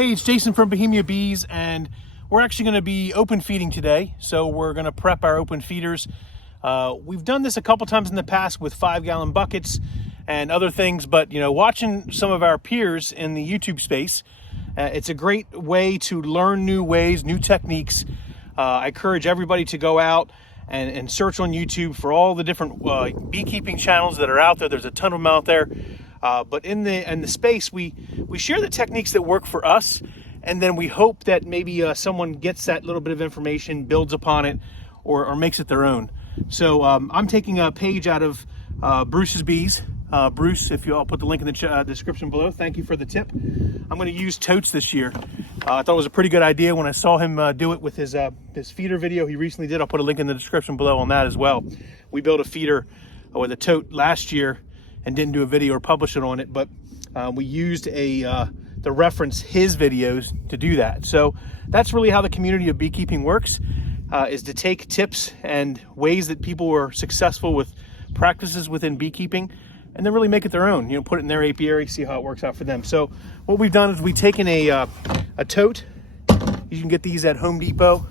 Hey, it's Jason from Bohemiabees, and we're actually going to be open feeding today. So we're going to prep our open feeders. We've done this a couple times in the past with 5-gallon buckets and other things, but watching some of our peers in the YouTube space, it's a great way to learn new ways, new techniques. I encourage everybody to go out and search on YouTube for all the different beekeeping channels that are out there. There's a ton of them out there. But in the space, we share the techniques that work for us, and then we hope that maybe someone gets that little bit of information, builds upon it, or makes it their own. So I'm taking a page out of Bruce's Bees. Bruce, I'll put the link in the description below. Thank you for the tip. I'm going to use totes this year. I thought it was a pretty good idea when I saw him do it with his feeder video he recently did. I'll put a link in the description below on that as well. We built a feeder with a tote last year and didn't do a video or publish it on it, but we used to reference his videos to do that. So that's really how the community of beekeeping works, is to take tips and ways that people are successful with practices within beekeeping and then really make it their own, put it in their apiary, see how it works out for them. So what we've done is we've taken a tote. You can get these at Home Depot,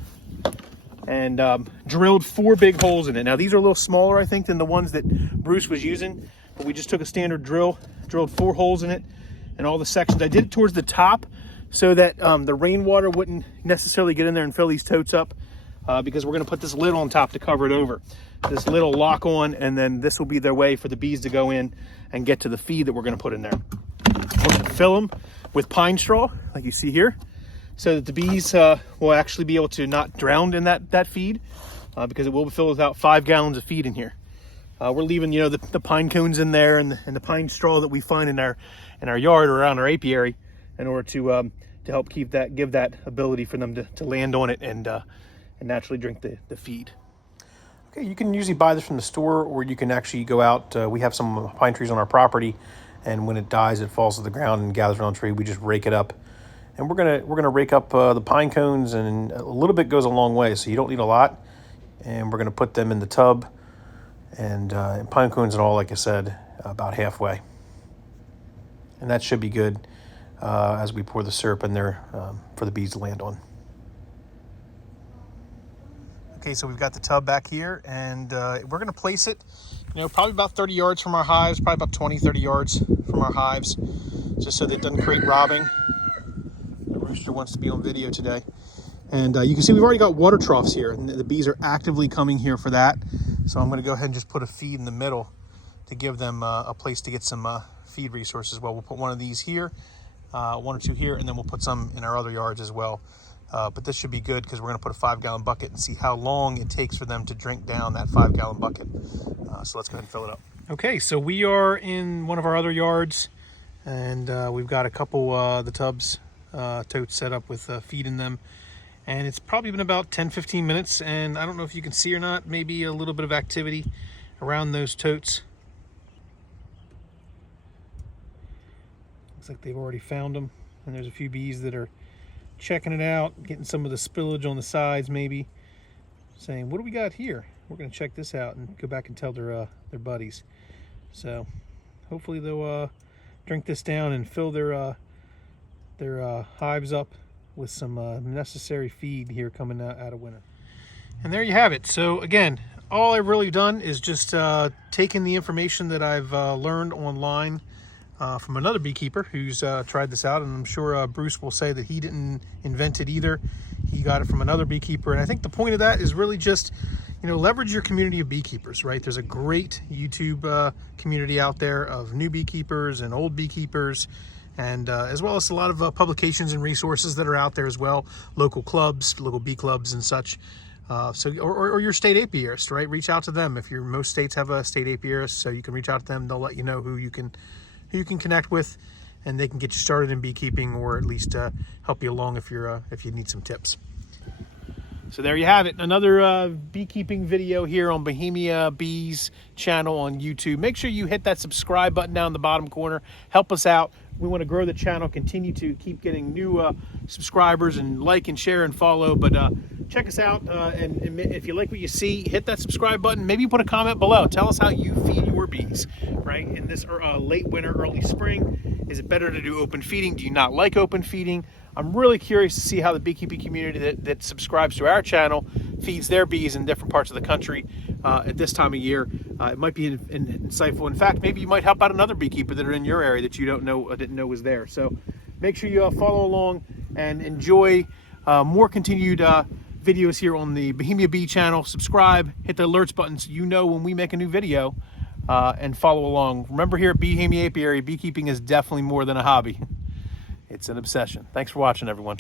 and drilled 4 big holes in it. Now these are a little smaller, I think, than the ones that Bruce was using, but we just took a standard drill, drilled 4 holes in it and all the sections. I did it towards the top so that the rainwater wouldn't necessarily get in there and fill these totes up, because we're going to put this lid on top to cover it over. This lid will lock on, and then this will be their way for the bees to go in and get to the feed that we're going to put in there. We're going to fill them with pine straw, like you see here, so that the bees will actually be able to not drown in that feed, because it will be filled with about 5 gallons of feed in here. We're leaving, the pine cones in there and the pine straw that we find in our yard or around our apiary, in order to help give that ability for them to land on it and naturally drink the feed. Okay, you can usually buy this from the store, or you can actually go out. We have some pine trees on our property, and when it dies, it falls to the ground and gathers around the tree. We just rake it up, and we're gonna rake up the pine cones, and a little bit goes a long way, so you don't need a lot. And we're gonna put them in the tub, and pine cones and all, like I said, about halfway, and that should be good as we pour the syrup in there for the bees to land on. Okay, so we've got the tub back here, and we're going to place it, probably about 30 yards from our hives, probably about 20, 30 yards from our hives, just so that it doesn't create robbing. The rooster wants to be on video today. And you can see we've already got water troughs here, and the bees are actively coming here for that. So I'm going to go ahead and just put a feed in the middle to give them a place to get some feed resources. Well, we'll put one of these here, 1 or 2 here, and then we'll put some in our other yards as well. But this should be good, because we're going to put a 5-gallon bucket and see how long it takes for them to drink down that 5-gallon bucket. So let's go ahead and fill it up. Okay, so we are in one of our other yards, and we've got a couple the tubs, totes set up with feed in them. And it's probably been about 10-15 minutes, and I don't know if you can see or not, maybe a little bit of activity around those totes. Looks like they've already found them, and there's a few bees that are checking it out, getting some of the spillage on the sides, maybe saying, what do we got here? We're going to check this out and go back and tell their buddies. So hopefully they'll drink this down and fill their hives up with some necessary feed here coming out of winter. And there you have it. So again, all I've really done is just taken the information that I've learned online from another beekeeper who's tried this out, and I'm sure Bruce will say that he didn't invent it either. He got it from another beekeeper, and I think the point of that is really just, leverage your community of beekeepers, right? There's a great YouTube community out there of new beekeepers and old beekeepers, and as well as a lot of publications and resources that are out there as well, local clubs, local bee clubs and such. Or your state apiarist, right? Reach out to them. Most states have a state apiarist, so you can reach out to them. They'll let you know who you can connect with, and they can get you started in beekeeping, or at least help you along if you need some tips. So there you have it, another beekeeping video here on Bohemiabees channel on YouTube. Make sure you hit that subscribe button down in the bottom corner. Help us out. We want to grow the channel, continue to keep getting new subscribers, and like and share and follow. But check us out, and if you like what you see, hit that subscribe button. Maybe put a comment below. Tell us how you feed your bees, right? In this late winter, early spring, is it better to do open feeding? Do you not like open feeding? I'm really curious to see how the beekeeping community that subscribes to our channel feeds their bees in different parts of the country at this time of year. It might be insightful. In fact, maybe you might help out another beekeeper that are in your area that you didn't know was there. So make sure you follow along and enjoy more continued videos here on the Bohemia Bee channel. Subscribe, hit the alerts button so you know when we make a new video, and follow along. Remember, here at Bohemia Apiary, beekeeping is definitely more than a hobby. It's an obsession. Thanks for watching, everyone.